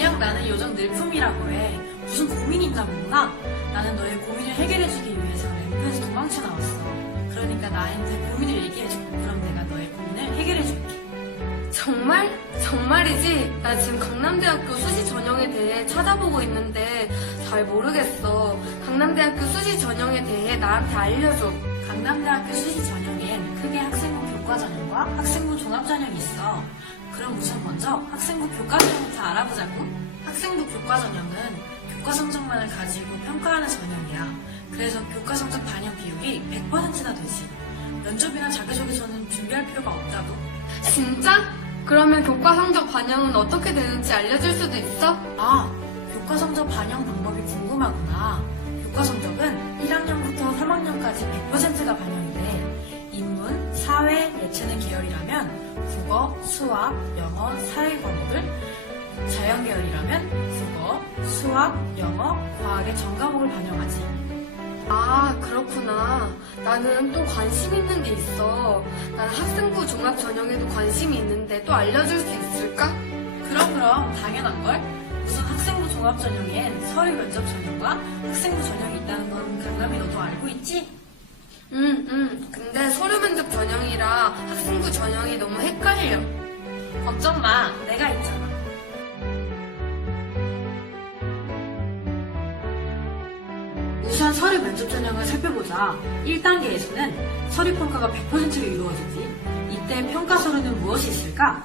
요정 늘품이라고 해. 무슨 고민이 있나 보구나. 나는 너의 고민을 해결해주기 위해서 램프에서 도망쳐 나왔어. 그러니까 나한테 고민을 얘기해줘. 그럼 내가 너의 고민을 해결해줄게. 정말? 정말이지? 나 지금 강남대학교 수시 전형에 대해 찾아보고 있는데 잘 모르겠어. 강남대학교 수시 전형에 대해 나한테 알려줘. 강남대학교 수시 전형엔 크게 학생부 교과 전형과 학생부 종합 전형이 있어. 그럼 우선 먼저 학생부 교과 전형부터 알아보자고. 학생부 교과 전형은 교과 성적만을 가지고 평가하는 전형이야. 그래서 교과 성적 반영 비율이 100%나 되지. 면접이나 자기소개서는 준비할 필요가 없다고. 진짜? 그러면 교과 성적 반영은 어떻게 되는지 알려줄 수도 있어? 아, 교과 성적 반영 방법이 궁금하구나. 교과 성적은 1학년부터 3학년까지 100%가 반영이 돼. 사회, 예체능 계열이라면 국어, 수학, 영어, 사회 과목을, 자연 계열이라면 국어, 수학, 영어, 과학의 전 과목을 반영하지. 아, 그렇구나. 나는 또 관심 있는 게 있어. 난 학생부 종합 전형에도 관심이 있는데 또 알려줄 수 있을까? 그럼 그럼 당연한걸? 우선 학생부 종합 전형엔 서류 면접 전형과 학생부 전형이 있다는 건 강남이 너도 알고 있지? 응, 응. 근데 서류 면접 전형이랑 학생부 전형이 너무 헷갈려. 걱정 마, 내가 있잖아. 우선 서류 면접 전형을 살펴보자. 1단계에서는 서류 평가가 100%로 이루어지지. 이때 평가 서류는 무엇이 있을까?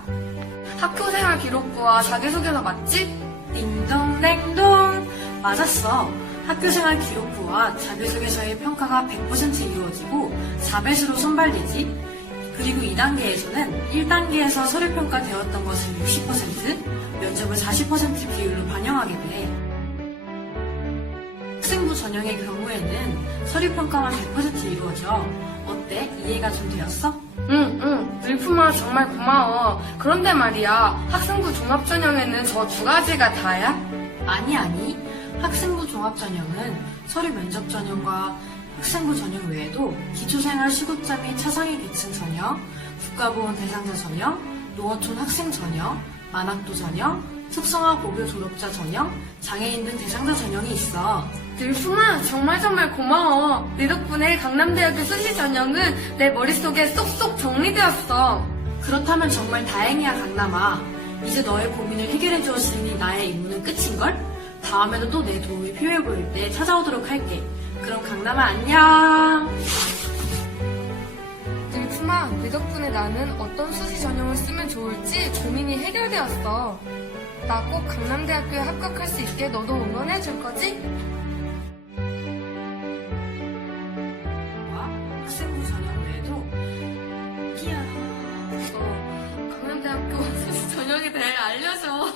학교생활 기록부와 자기소개서 맞지? 딩동댕동! 맞았어. 학교생활 기록부와 자기소개서의 평가가 100% 이루어지고 4배수로 선발되지. 그리고 2단계에서는 1단계에서 서류 평가 되었던 것을 60%, 면접을 40% 비율로 반영하게 돼. 학생부 전형의 경우에는 서류 평가만 100% 이루어져. 어때? 이해가 좀 되었어? 응, 응. 늘품아 정말 고마워. 그런데 말이야, 학생부 종합 전형에는 저 두 가지가 다야? 아니 아니 학생부 종합 전형은 서류 면접 전형과 학생부 전형 외에도 기초생활 시급자 및 차상위 계층 전형, 국가보험 대상자 전형, 농어촌 학생 전형, 만학도 전형, 특성화 고교 졸업자 전형, 장애인 등 대상자 전형이 있어. 늘품아 정말 정말 고마워. 네 덕분에 강남대학교 수시 전형은 내 머릿속에 쏙쏙 정리되었어. 그렇다면 정말 다행이야 강남아. 이제 너의 고민을 해결해 주었으니 나의 임무는 끝인걸? 다음에도 또 내 도움이 필요해 보일 때 찾아오도록 할게. 그럼 강남아 안녕. 네 덕분에 나는 어떤 수시 전형을 쓰면 좋을지 고민이 해결되었어. 나 꼭 강남대학교에 합격할 수 있게 너도 응원해 줄 거지? 와, 학생부 전형 외에도 끼야 어, 강남대학교 수시 전형에 대해 알려줘.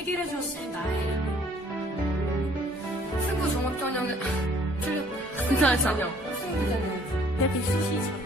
해결해 주었으니 나의. 학생부 종합 전형에 틀렸다. 학생부 전형. 학생부 전형. 이렇게 수시 전형